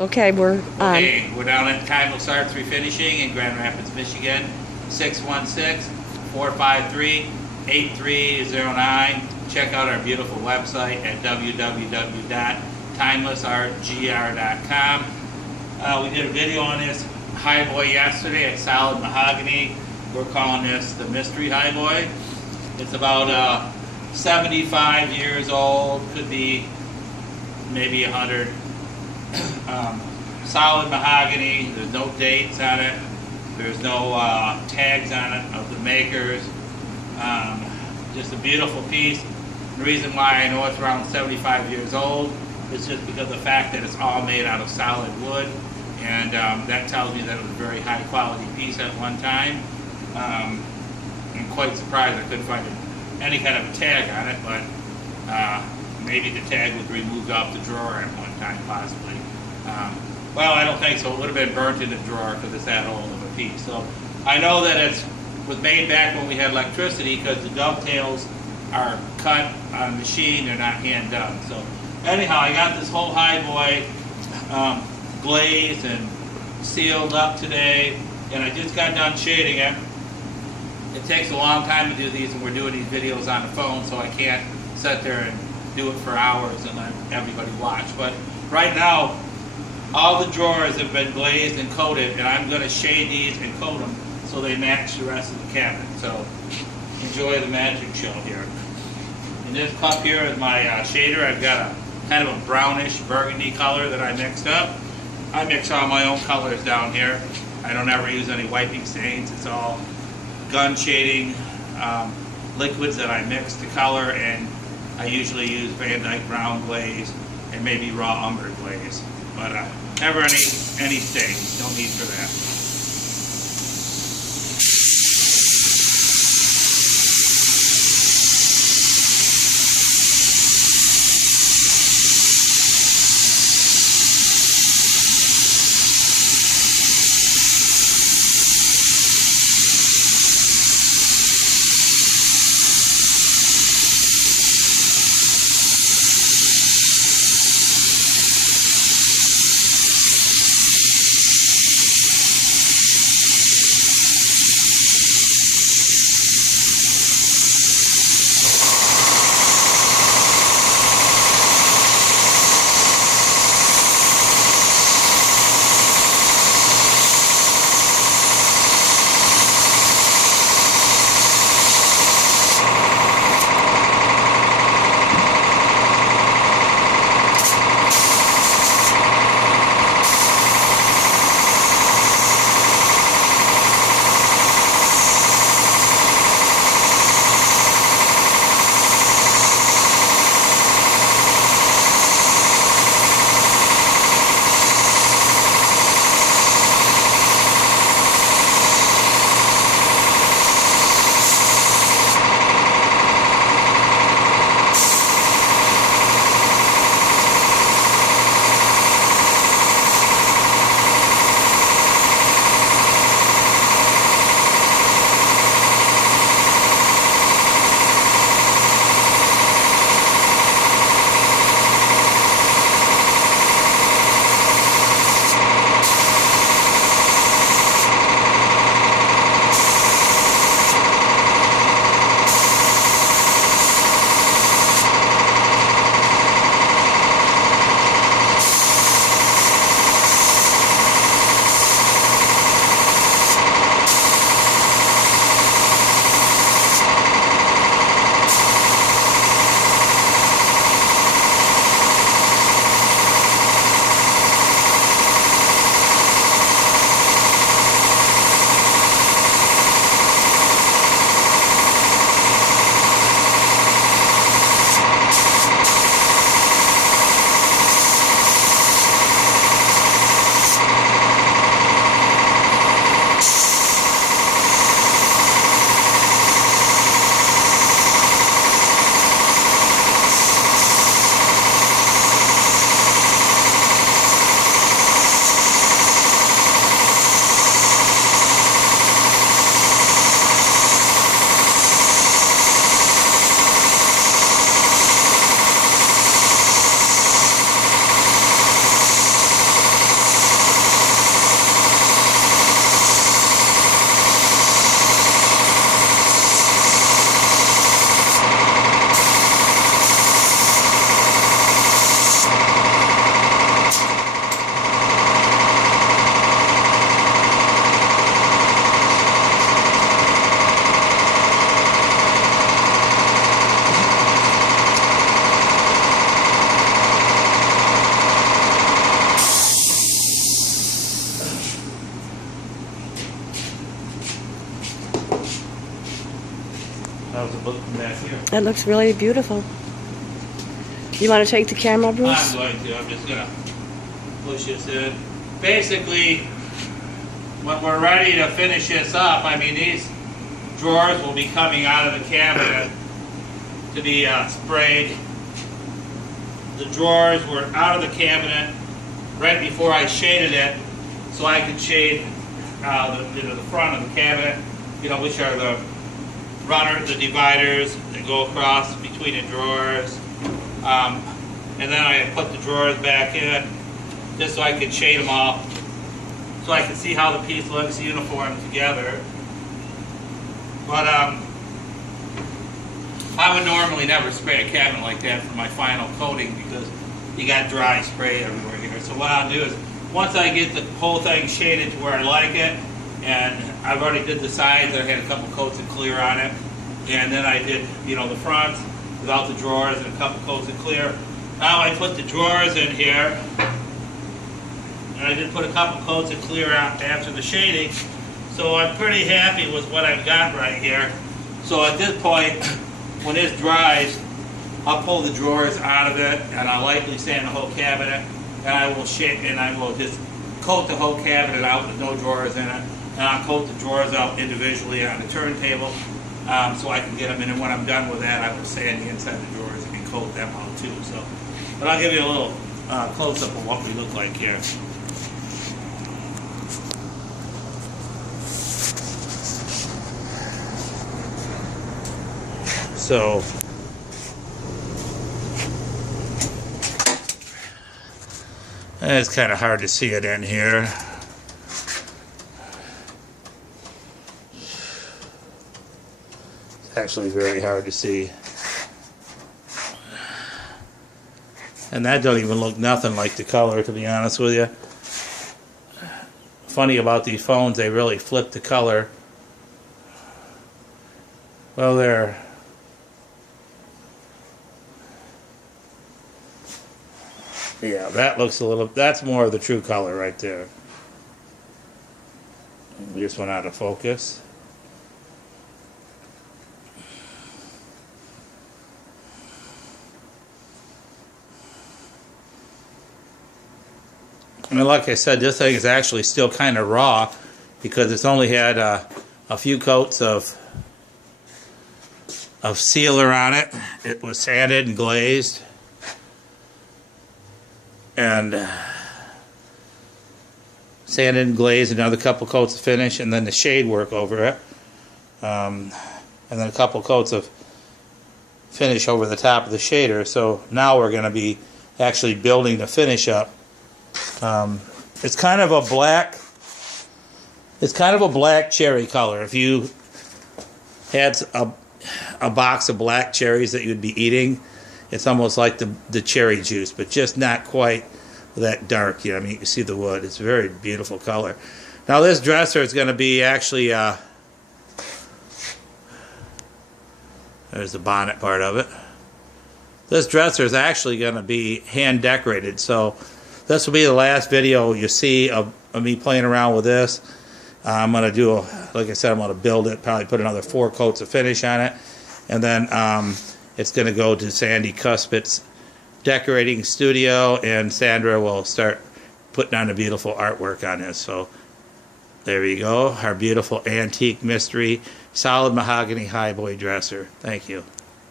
Okay, we're Okay, we're down at Timeless Arts Refinishing in Grand Rapids, Michigan. 616-453-8309. Check out our beautiful website at www.timelessartgr.com. We did a video on this highboy yesterday at solid mahogany. We're calling this the mystery highboy. It's about 75 years old, could be maybe 100. Solid mahogany. There's no dates on it. There's no tags on it of the makers. Just a beautiful piece. The reason why I know it's around 75 years old is just because of the fact that it's all made out of solid wood, and that tells me that it was a very high quality piece at one time. I'm quite surprised I couldn't find any kind of a tag on it, but maybe the tag was removed off the drawer at one time, possibly. Well, I don't think so. It would have been burnt in the drawer because it's that old of a piece. So I know that it was made back when we had electricity, because the dovetails are cut on machine. They're not hand done. So anyhow, I got this whole highboy glazed and sealed up today, and I just got done shading it. It takes a long time to do these, and we're doing these videos on the phone, so I can't sit there and do it for hours and let everybody watch. But right now, all the drawers have been glazed and coated, and I'm going to shade these and coat them so they match the rest of the cabinet. So enjoy the magic show here. In this cup here is my shader. I've got a kind of a brownish burgundy color that I mixed up. I mix all my own colors down here. I don't ever use any wiping stains. It's all gun shading liquids that I mix to color, and I usually use Van Dyke brown glaze and maybe raw umber glaze. But never any stains. No need for that. How's it look from back here? It looks really beautiful. You want to take the camera, Bruce? I'm going to. I'm just going to push this in. Basically, when we're ready to finish this up, I mean, these drawers will be coming out of the cabinet to be sprayed. The drawers were out of the cabinet right before I shaded it, so I could shade the front of the cabinet, which are the runners, the dividers that go across between the drawers. And then I put the drawers back in just so I could shade them all, so I could see how the piece looks uniform together. But I would normally never spray a cabinet like that for my final coating because you got dry spray everywhere here. So what I'll do is, once I get the whole thing shaded to where I like it, and I've already did the sides, I had a couple coats of clear on it, and then I did, the front without the drawers and a couple coats of clear. Now I put the drawers in here, and I did put a couple coats of clear out after the shading, so I'm pretty happy with what I've got right here. So at this point, when this dries, I'll pull the drawers out of it, and I'll lightly sand the whole cabinet, and I will just coat the whole cabinet out with no drawers in it, and I'll coat the drawers out individually on the turntable, so I can get them in. And when I'm done with that, I will sand the inside of the drawers and coat them out too. So, but I'll give you a little close-up of what we look like here. So, it's kind of hard to see it in here. It's actually very hard to see. And that don't even look nothing like the color, to be honest with you. Funny about these phones, they really flip the color. Well, they're... Yeah, that looks a little... That's more of the true color right there. We just went out of focus. I mean, like I said, this thing is actually still kind of raw because it's only had a few coats of sealer on it. It was sanded and glazed. And sanded and glazed, another couple coats of finish, and then the shade work over it. And then a couple coats of finish over the top of the shader. So now we're going to be actually building the finish up. It's kind of a black cherry color. If you had a box of black cherries that you'd be eating, it's almost like the cherry juice, but just not quite that dark. I mean, you can see the wood. It's a very beautiful color. Now this dresser is going to be actually, there's the bonnet part of it. This dresser is actually going to be hand decorated, so this will be the last video you see of me playing around with this. I'm going to do, like I said, I'm going to build it, probably put another 4 coats of finish on it, and then it's going to go to Sandy Cuspit's decorating studio, and Sandra will start putting on a beautiful artwork on this. So there you go, our beautiful antique mystery solid mahogany highboy dresser. Thank you.